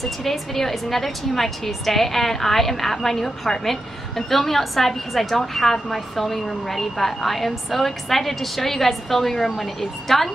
so today's video is another TMI Tuesday and I am at my new apartment. I'm filming outside because I don't have my filming room ready, but I am so excited to show you guys the filming room when it is done.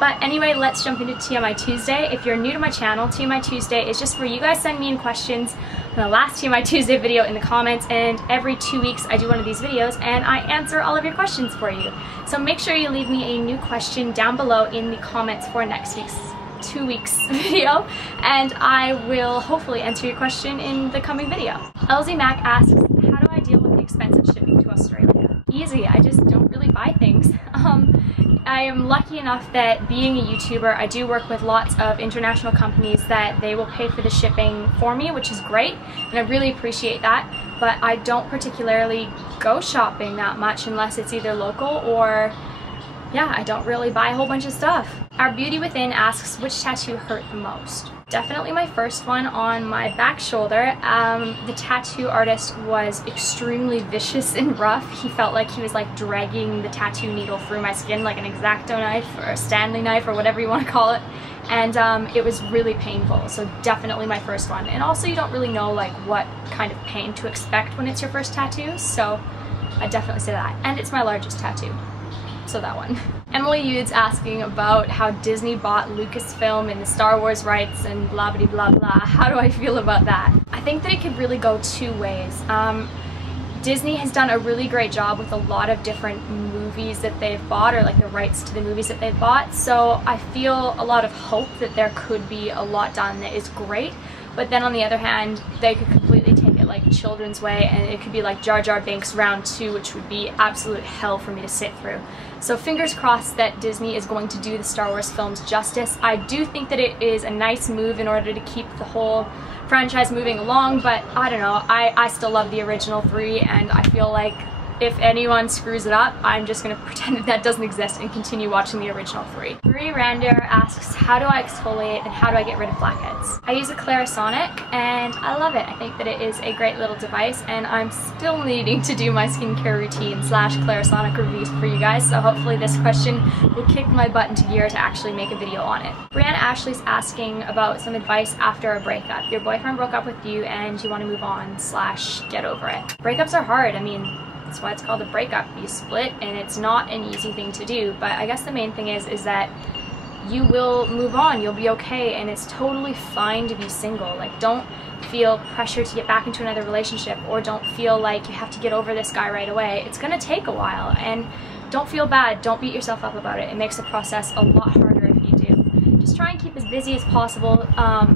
But anyway, let's jump into TMI Tuesday. If you're new to my channel, TMI Tuesday is just where you guys send me in questions from the last TMI Tuesday video in the comments, and every 2 weeks I do one of these videos and I answer all of your questions for you. So make sure you leave me a new question down below in the comments for next week's 2 weeks video, and I will hopefully answer your question in the coming video. LZ Mac asks, how do I deal with the expensive shipping to Australia? Easy, I just don't really buy things. I am lucky enough that being a YouTuber, I do work with lots of international companies that they will pay for the shipping for me, which is great, and I really appreciate that. But I don't particularly go shopping that much unless it's either local or, yeah, I don't really buy a whole bunch of stuff. Our Beauty Within asks, which tattoo hurt the most? Definitely my first one on my back shoulder. The tattoo artist was extremely vicious and rough. He felt like he was like dragging the tattoo needle through my skin like an X-Acto knife or a Stanley knife or whatever you want to call it. And it was really painful, so definitely my first one. And also you don't really know like what kind of pain to expect when it's your first tattoo, so I definitely say that. And it's my largest tattoo, so that one. Emily Yude's asking about how Disney bought Lucasfilm and the Star Wars rights and blah blah blah blah. How do I feel about that? I think that it could really go two ways. Disney has done a really great job with a lot of different movies that they've bought, or like the rights to the movies that they've bought, so I feel a lot of hope that there could be a lot done that is great. But then on the other hand, they could completely take it like children's way, and it could be like Jar Jar Binks round 2, which would be absolute hell for me to sit through. So fingers crossed that Disney is going to do the Star Wars films justice. I do think that it is a nice move in order to keep the whole franchise moving along, but I don't know, I still love the original 3, and I feel like if anyone screws it up, I'm just going to pretend that that doesn't exist and continue watching the original 3. Marie Rander asks, how do I exfoliate and how do I get rid of blackheads? I use a Clarisonic and I love it. I think that it is a great little device, and I'm still needing to do my skincare routine / Clarisonic reviews for you guys, so hopefully this question will kick my butt into gear to actually make a video on it. Brianna Ashley's asking about some advice after a breakup. Your boyfriend broke up with you and you want to move on / get over it. Breakups are hard. I mean, that's why it's called a breakup. You split and it's not an easy thing to do, but I guess the main thing is that you will move on, you'll be okay, and it's totally fine to be single. Like, don't feel pressure to get back into another relationship, or don't feel like you have to get over this guy right away. It's gonna take a while, and don't feel bad, don't beat yourself up about it. It makes the process a lot harder if you do. Just try and keep as busy as possible.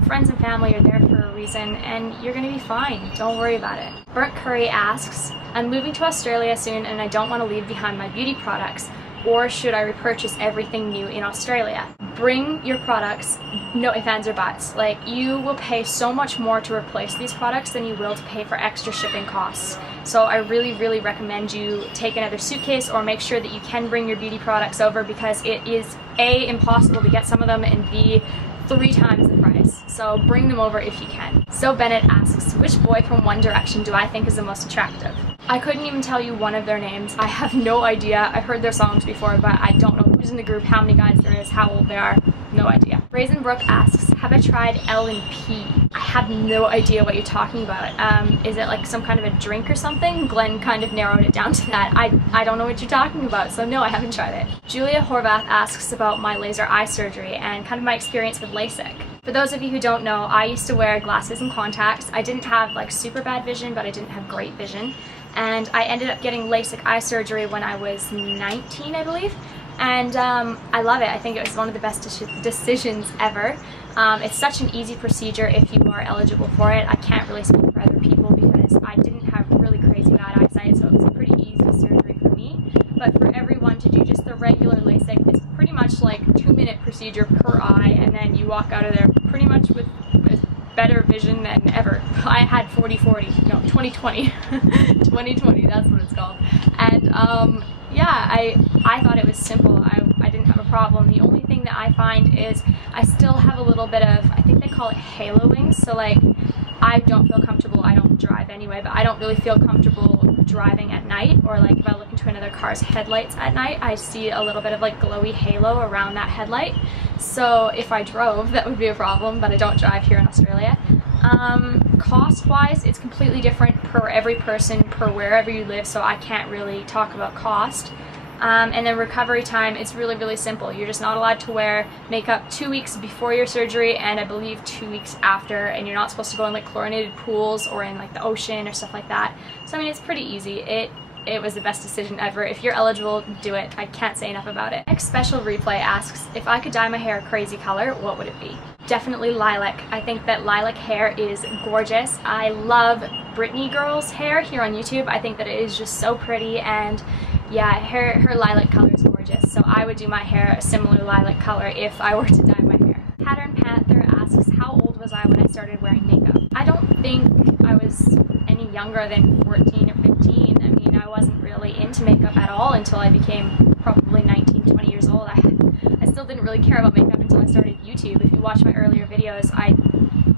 Friends and family are there for a reason, and you're gonna be fine. Don't worry about it. Burnt Curry asks, I'm moving to Australia soon and I don't want to leave behind my beauty products, or should I repurchase everything new in Australia? Bring your products, no ifs, ands, or buts. Like, you will pay so much more to replace these products than you will to pay for extra shipping costs. So I really recommend you take another suitcase, or make sure that you can bring your beauty products over, because it is A, impossible to get some of them, and B, 3 times the price. So bring them over if you can. So Bennett asks, which boy from One Direction do I think is the most attractive? I couldn't even tell you one of their names. I have no idea. I've heard their songs before, but I don't know who's in the group, how many guys there is, how old they are. No idea. Raisin Brook asks, have I tried L&P? I have no idea what you're talking about. Is it like some kind of a drink or something? Glenn kind of narrowed it down to that. I don't know what you're talking about, so no, I haven't tried it. Julia Horvath asks about my laser eye surgery and kind of my experience with LASIK. For those of you who don't know, I used to wear glasses and contacts. I didn't have like super bad vision, but I didn't have great vision. And I ended up getting LASIK eye surgery when I was 19, I believe. And I love it. I think it was one of the best decisions ever. It's such an easy procedure if you are eligible for it. I can't really speak for other people because I didn't have really crazy bad eyesight, so it was a pretty easy surgery for me. But for everyone to do just the regular LASIK, it's pretty much like 2-minute procedure per eye, and then you walk out of there pretty much with better vision than ever. I had 40/40, no, 20/20. 20/20, that's what it's called. And yeah, I thought it was simple. I didn't have a problem. The only thing that I find is I still have a little bit of, I think they call it haloing, so like I don't feel comfortable. I don't drive anyway, but I don't really feel comfortable driving at night, or like if I look into another car's headlights at night, I see a little bit of like glowy halo around that headlight. So if I drove, that would be a problem, but I don't drive here in Australia. Cost-wise, it's completely different per every person, per wherever you live, so I can't really talk about cost. And then recovery time, it's really, really simple. You're just not allowed to wear makeup 2 weeks before your surgery, and I believe 2 weeks after, and you're not supposed to go in like chlorinated pools or in like the ocean or stuff like that. So I mean, it's pretty easy. It was the best decision ever. If you're eligible, do it. I can't say enough about it. Next special replay asks, if I could dye my hair a crazy color, what would it be? Definitely lilac. I think that lilac hair is gorgeous. I love Britney Girl's hair here on YouTube. I think that it is just so pretty, and yeah, her lilac color is gorgeous. So I would do my hair a similar lilac color if I were to dye my hair. Pattern Panther asks, how old was I when I started wearing makeup? I don't think I was any younger than 14 or 15. I mean, I wasn't really into makeup at all until I became probably 19, 20 years old. I still didn't really care about makeup until I started YouTube. If you watch my earlier videos, I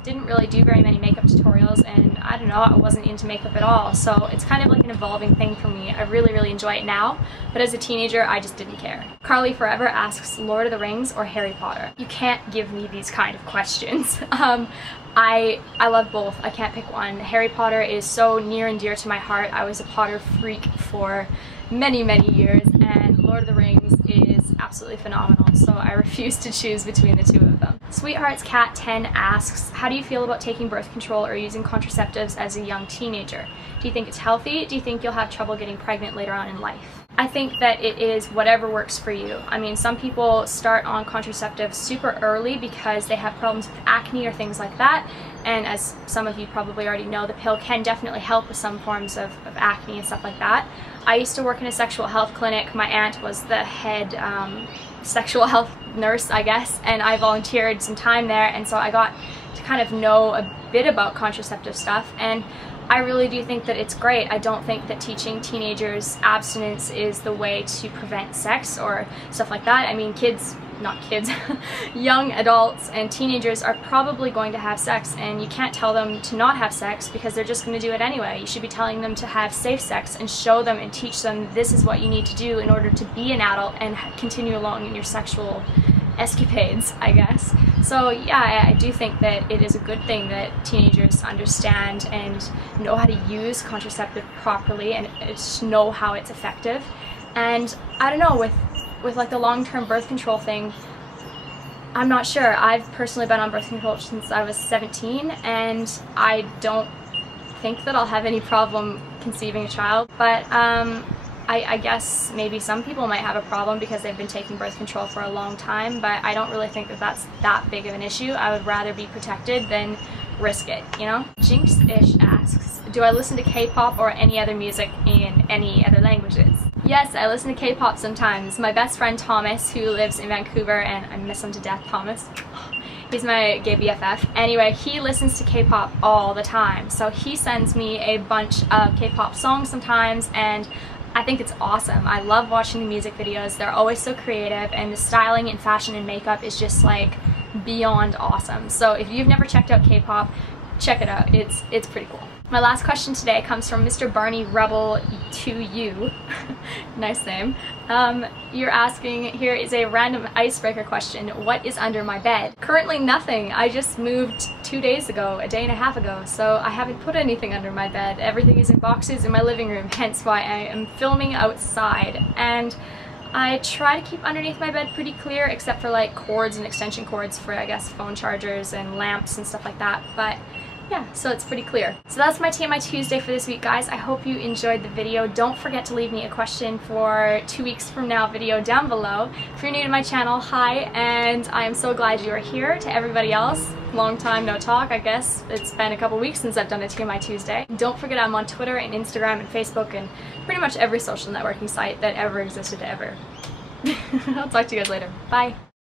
didn't really do very many makeup tutorials, and I don't know, I wasn't into makeup at all. So it's kind of like an evolving thing for me. I really, really enjoy it now, but as a teenager, I just didn't care. Carly Forever asks, Lord of the Rings or Harry Potter? You can't give me these kind of questions. I love both. I can't pick one. Harry Potter is so near and dear to my heart. I was a Potter freak for many, many years, and Lord of the Rings is absolutely phenomenal, so I refuse to choose between the two of them. Sweetheart's Cat 10 asks, how do you feel about taking birth control or using contraceptives as a young teenager? Do you think it's healthy? Do you think you'll have trouble getting pregnant later on in life? I think that it is whatever works for you. I mean, some people start on contraceptives super early because they have problems with acne or things like that, and as some of you probably already know, the pill can definitely help with some forms of acne and stuff like that. I used to work in a sexual health clinic. My aunt was the head sexual health nurse, I guess, and I volunteered some time there, and so I got to kind of know a bit about contraceptive stuff, and I really do think that it's great. I don't think that teaching teenagers abstinence is the way to prevent sex or stuff like that. I mean, young adults and teenagers are probably going to have sex, and you can't tell them to not have sex because they're just going to do it anyway. You should be telling them to have safe sex and show them and teach them this is what you need to do in order to be an adult and continue along in your sexual escapades, I guess. So yeah, I do think that it is a good thing that teenagers understand and know how to use contraceptive properly and just know how it's effective. And I don't know, with like the long-term birth control thing, I'm not sure. I've personally been on birth control since I was 17, and I don't think that I'll have any problem conceiving a child, but I guess maybe some people might have a problem because they've been taking birth control for a long time, but I don't really think that that's that big of an issue. I would rather be protected than risk it, you know? Jinx-ish asks, do I listen to K-pop or any other music in any other languages? Yes, I listen to K-pop sometimes. My best friend Thomas, who lives in Vancouver, and I miss him to death, Thomas. He's my gay BFF. Anyway, he listens to K-pop all the time, so he sends me a bunch of K-pop songs sometimes, and I think it's awesome. I love watching the music videos. They're always so creative, and the styling and fashion and makeup is just like beyond awesome. So if you've never checked out K-pop, check it out. It's pretty cool. My last question today comes from Mr. Barney Rebel to you. Nice name. You're asking, here is a random icebreaker question. What is under my bed? Currently nothing. I just moved 2 days ago, a day and a half ago, so I haven't put anything under my bed. Everything is in boxes in my living room, hence why I am filming outside. And I try to keep underneath my bed pretty clear, except for like cords and extension cords for, I guess, phone chargers and lamps and stuff like that. But yeah, so it's pretty clear. So that's my TMI Tuesday for this week, guys. I hope you enjoyed the video. Don't forget to leave me a question for 2 weeks from now video down below. If you're new to my channel, hi, and I am so glad you are here. To everybody else, long time no talk, I guess. It's been a couple weeks since I've done a TMI Tuesday. Don't forget I'm on Twitter and Instagram and Facebook and pretty much every social networking site that ever existed ever. I'll talk to you guys later. Bye.